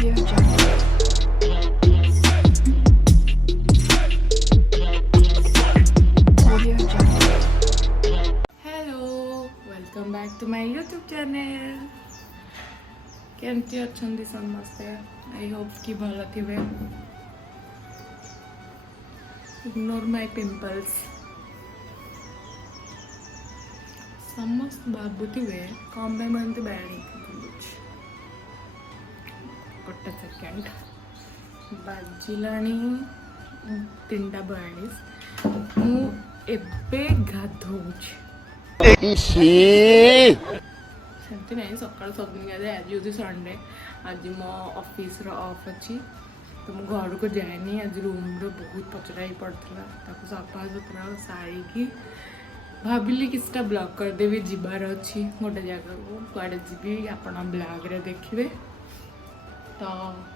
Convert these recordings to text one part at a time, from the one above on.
Audio Jungle. Audio Jungle. Hello welcome back to my YouTube channel केमती अच्छे समस्ते I hope कि भल थे इग्नोर माय पिंपल्स समस्त भावुवे कम पे मुझे बैणी गोटे सेकेंड बाजिला 3:42 मुझे गाधोची सेमती नहीं सकाल सबदिन गाधे आज हूँ संडे आज मो ऑफिस ऑफ अच्छी तो मु घर को जाएनी आज रूम बहुत पचरा ही पड़ता सफा सुतरा सारी की भाविली किसी ब्लॉग करदेवी जीवार अच्छी गोटे जगह को कड़े जी आप ब्लॉग रे देखिए तो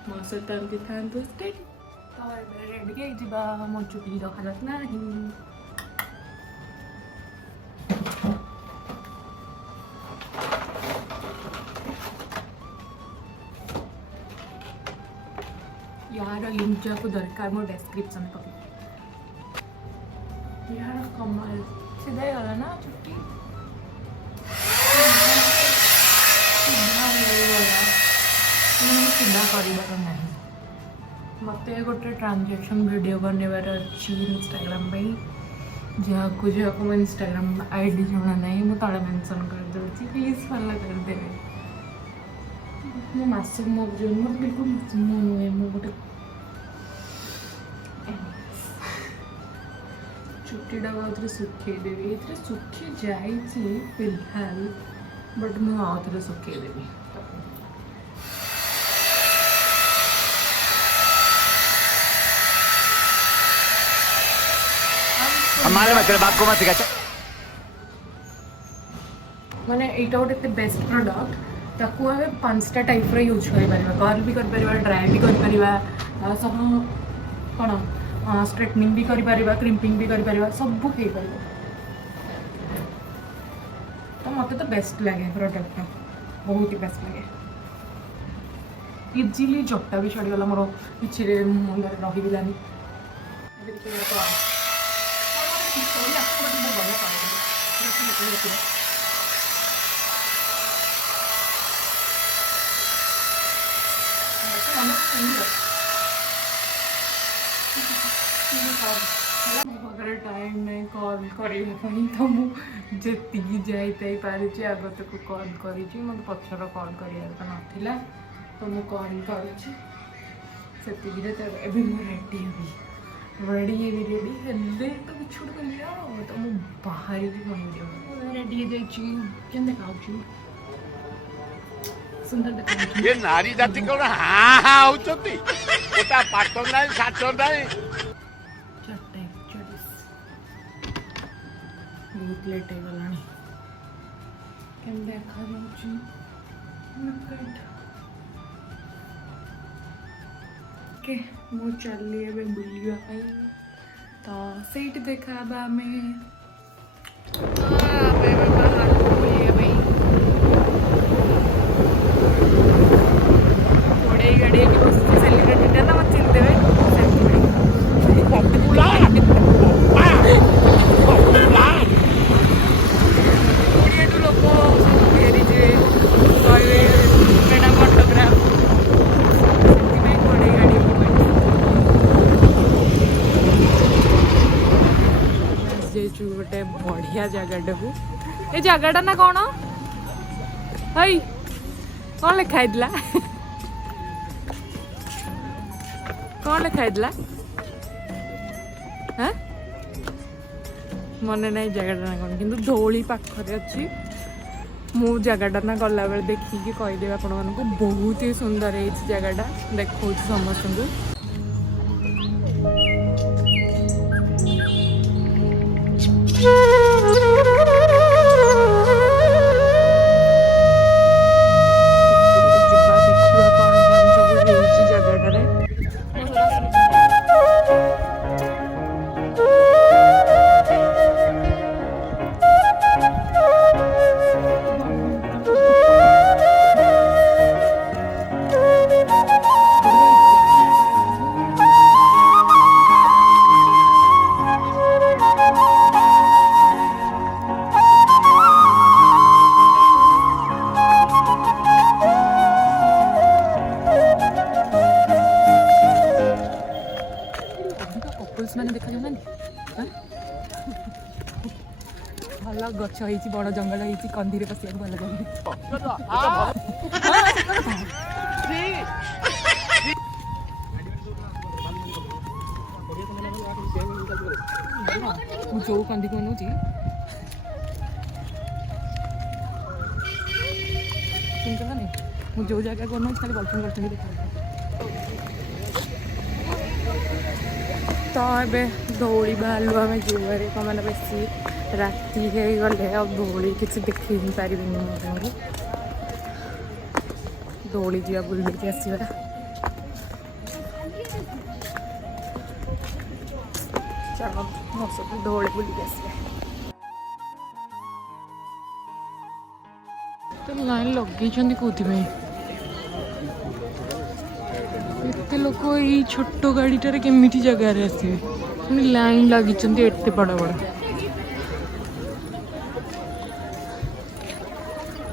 मो सहित एमती था तो रेडी जा मो चुटी रखा ना यार लिंक जाको दरकार मो डिस्क्रिप्शन पर यार कमाल सीधा गला ना चुट्टी सीधा कर मत गोटे ट्रांजेक्शन वीडियो बनवार अच्छी इंस्टाग्राम जहाँ को इंस्टाग्राम आईडी जुड़ा ना मुझे तले मेंशन कर दूसरी प्लीज फॉलो करदे मो मासक मो जन्म बिल्कुल मो नुहे मो गोटे चुट्टीटा आउे सुखेदेवी ये सुखी जाए फिलहाल बट मुझे आउे सुखेदेवी हमारे मतलब बात को मत सिखा माने एटा गोटे बेस्ट प्रोडक्ट ताकू आम 5टा टाइप यूज कर कर्ल भी कर ड्राए भी कर सब कौन स्ट्रेटनिंग भी कर क्रिम्पिंग भी कर सब हो पार तो मत तो बेस्ट लगे प्रोडक्ट बहुत ही बेस्ट लगे इजिली जटा भी छड़गला मोर कि मुंडे रहीगलानी अगर टाइम नहीं कॉल करने तो मुझे जाई पारे आगत को कॉल करी मत पचर कॉल कर नाला तो मुझे कॉल करुँचे रेडी रेडी रेडी हेल्ले तो किसी गोटे कह तो मुझे बाहर रेडी देखा सुंदर देखा ये नारी जाति कौन हाँ हाँ होचती ओटा पाटन नाही साटन नाही बहुत लेट हो गला देखा के मु चली ए बुलिया तो सेठ देखा आम घोड़े गाड़ी सेलिब्रेट ना मत चिंते गोटे बढ़िया जगह को ये जगहटा ना कौन हई कौन लिखाई कौन लिखाई हाँ मन ना जगहटा ना कौन कि धौली पाखरे अच्छी मु जगहटा ना गला बेले देखिकी कहीदेवी आपण मानक बहुत ही सुंदर है जगहटा देखा समस्त को मैंने देखा जाऊना भल गछ होती बड़ जंगल होती कंदी पशिया भल लगे जो कंदी को नौची नहीं मुझे जो जगह को खाली गर्लफ्रेंड गर्लफ्रेंड देखा तो ये दौड़ी बाहर आम जुआरे कौन मैंने बेस राति गले आ दौड़ी किसी देख पारि मुझे दौड़ी जा बुलिक आसवा चलो मो सब दौड़ी बुलिक आस लाइन लगे कौन एत लोक ये छोट गाड़ीटार केमी जगार आसवे लाइन लगी एत बड़ बड़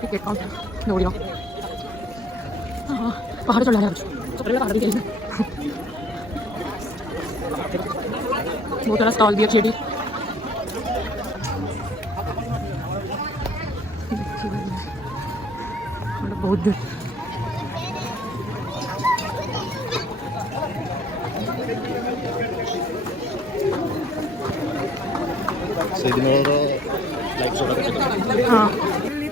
टिकेट काउंटर दौड़ पहाड़ चढ़ा बहुत सारा स्टॉल भी अच्छी बहुत दूर हाँ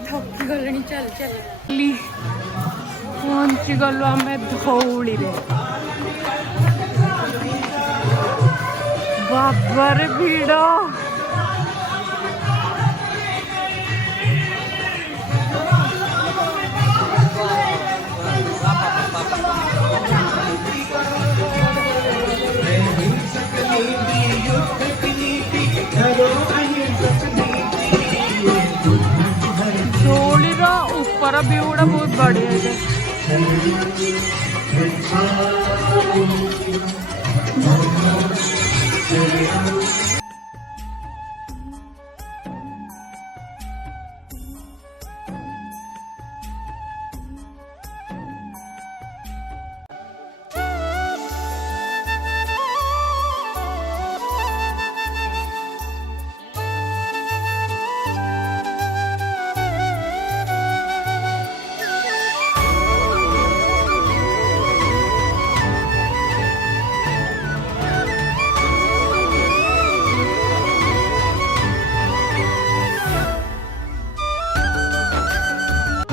थकी गले चल चल पहुँची गलु आम धौली बाबारे भिड़ धौलीर ऊपर व्यू गुड़ा बहुत बढ़िया है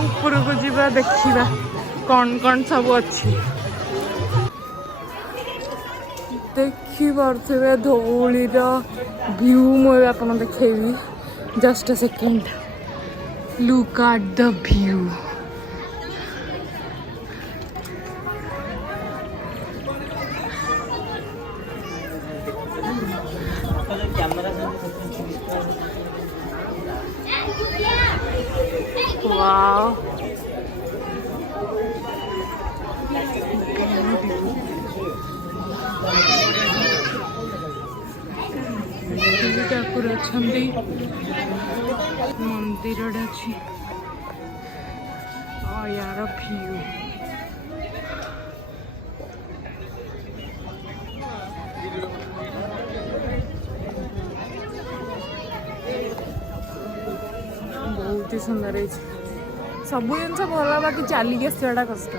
उपरको जीवा देखिबा कौन कौन सब अच्छी देखी पारे धौलीर व्यू मुझे आपन देखेबी just a second look at the view wow Thakur अच्छा मंदिर अच्छी यार व्यू बहुत ही सुंदर है सब जिन भल बाकी चलिक आसवाटा कष्ट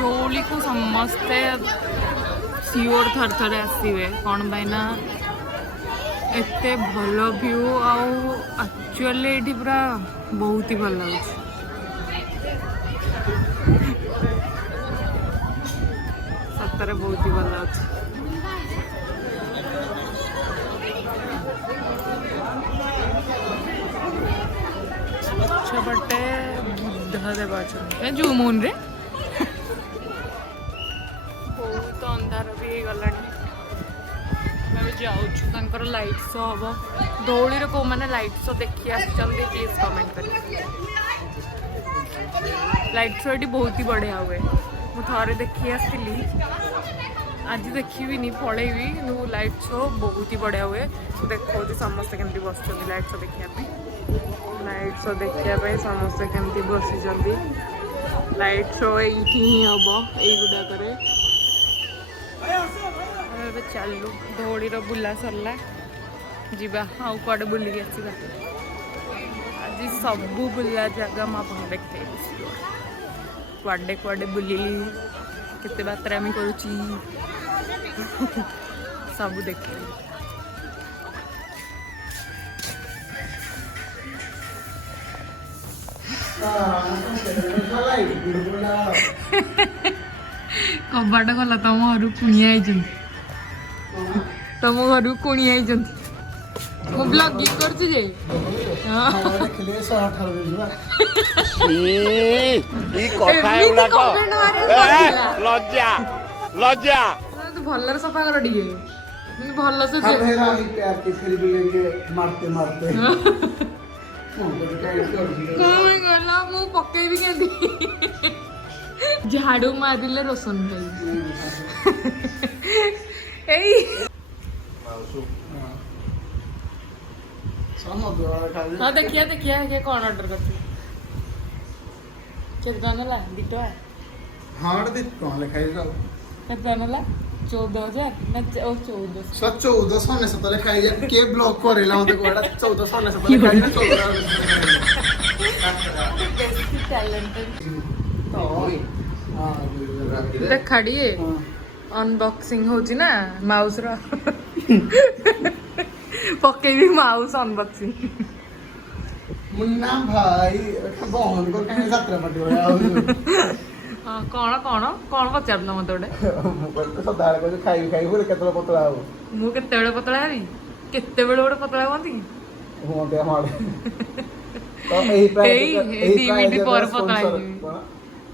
दौली को समस्ते सियोर थर थर आसवे कौन पाइना एते भल व्यू आक्चुअली ये पूरा बहुत ही भल लगे सतरे बहुत ही भल लगे पटे बुद्ध देवा जूमून रे बहुत अंधार भी गला जाऊर लाइट शो हम दौड़ी कौ मैंने लाइट शो देखी प्लीज कमेंट कर लाइट शो ये बहुत ही बढ़िया हुए ମୁଁ ଥରେ ଦେଖି ଆସିଥିଲି ଆଜି ଦେଖିବିନି ପଳେଇବି କିନ୍ତୁ ଲାଇଟ୍ ଶୋ ବହୁତ ହି ବଢ଼ିଆ ହୁଏ ଦେଖାଉଛି ସମସ୍ତେ କେମିତି ବସିଛନ୍ତି ଲାଇଟ୍ ଶୋ ଦେଖିବା ପାଇଁ ସମସ୍ତେ କେମିତି ବସିଛନ୍ତି ଲାଇଟ୍ ଶୋ ଏଇଠି ହିଁ ହବ ଏଇଗୁଡ଼ାକରେ ଏବେ ଚାଲୁ ଦଉଡ଼ିର ବୁଲା ସରିଲା ଯିବା ଆଉ କୁଆଡ଼େ ବୁଲିକି ଆସିବା ଆଜି ସବୁ ବୁଲା ଜାଗା ମୁଁ ଆପଣଙ୍କୁ ଦେଖେଇବି କୁଆଡ଼େ କୁଆଡ଼େ ବୁଲିଲି କେତେ ବାତ୍ରାମି କରୁଛି ସବୁ ଦେଖେଇବି କବାଟ ଗଲା ତମ ଘରକୁ କୁଣିଆ ହେଇଛନ୍ତି ତମ ଘରକୁ କୁଣିଆ ହେଇଛନ୍ତି ମୁଁ ବ୍ଲଗିଂ କରୁଛି ଯେ କି କଥା ଏଗୁଡାକ ଲଜ୍ଜା ଲଜ୍ଜା ଭଲରେ ସଫା କର ଟିକେ ଭଲସେ ଗଲା ମୁଁ ପକେଇବି କେମିତି ଝାଡୁ ମାରିଲେ ରୋଶନ ଏଇ ହଁ ଦେଖିଆ କଣ ଅର୍ଡର କରିଥିଲି କେତେ ଟଙ୍କା ନେଲା 2 ଟଙ୍କା ହଁ କେତେ ଟଙ୍କା ଲେଖା ହେଇଛି କେତେ ଟଙ୍କା ନେଲା 14,000 ନା 1400 1400 ଅନେଶତ ଲେଖା ହେଇଛି କିଏ ବ୍ଲକ୍ କରେଇଲା ମତେ କୁଆଡେ 1400 ଅନେଶତ ଲେଖା ହେଇଛି ଦେଖାଡ଼ି ଅନବକ୍ସିଂ ହଉଛି ନା ମାଉସ ର ପକେଇବି ମାଉସ ଅନବକ୍ସିଂ ମୁନ୍ନା ଭାଇ ବନ୍ଦ କର କାହିଁ ଯାତ୍ରା ପାଟି ଭଳିଆ ହଁ କଣ ପଚାରୁନ ମତେ ଗୋଟେ ମୁଁ କହିଲି ସଦାବେଳେ କହିଲି ଖାଇବି ବୋଲି କେତେବେଳେ ପତଳା ହବ ମୁଁ କେତେବେଳେ ପତଳା ହେବି କେତେବେଳେ ଗୋଟେ ପତଳା ହୁଅନ୍ତି ହୁଅନ୍ତି ଆମ ଆଡେ ତ ଏଇ 2 ମିନିଟ୍ ପରେ ପତଳା ହେଇଯିବି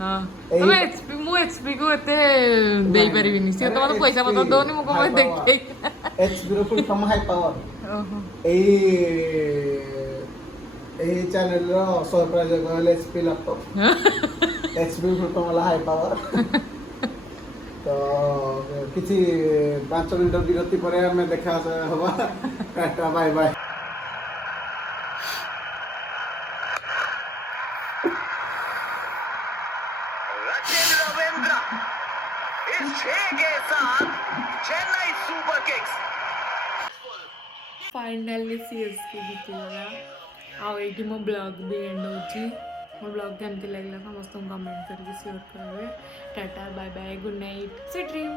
ହଁ ମୁଁ ଏଚପି କୁ ଏତେ ଦେଇପାରିବିନି ସିଏ ତ ମତେ ପଇସା ପତ୍ର ଦଉନି ମୁଁ କଣ ଦେଖେଇ ଏଚପି ର ଫୁଲ୍ ଫର୍ମ ହାଇ ପାୱାର এই চ্যানেলର ସରପ୍ରାଇଜ କହିଲେ HP laptop HP full form ହେଲା ହାଇ ପାୱାର ତ କିଛି 5 ମିନିଟ ବିରତି ପରେ ଆମେ ଦେଖା ହବା tata bye bye finally CSK जीतला आउ ये मो ब्लॉग भी एंड हो मो ब्लॉग केमती लगला समस्त कमेंट करके शेयर करेंगे tata bye bye good night sweet dream.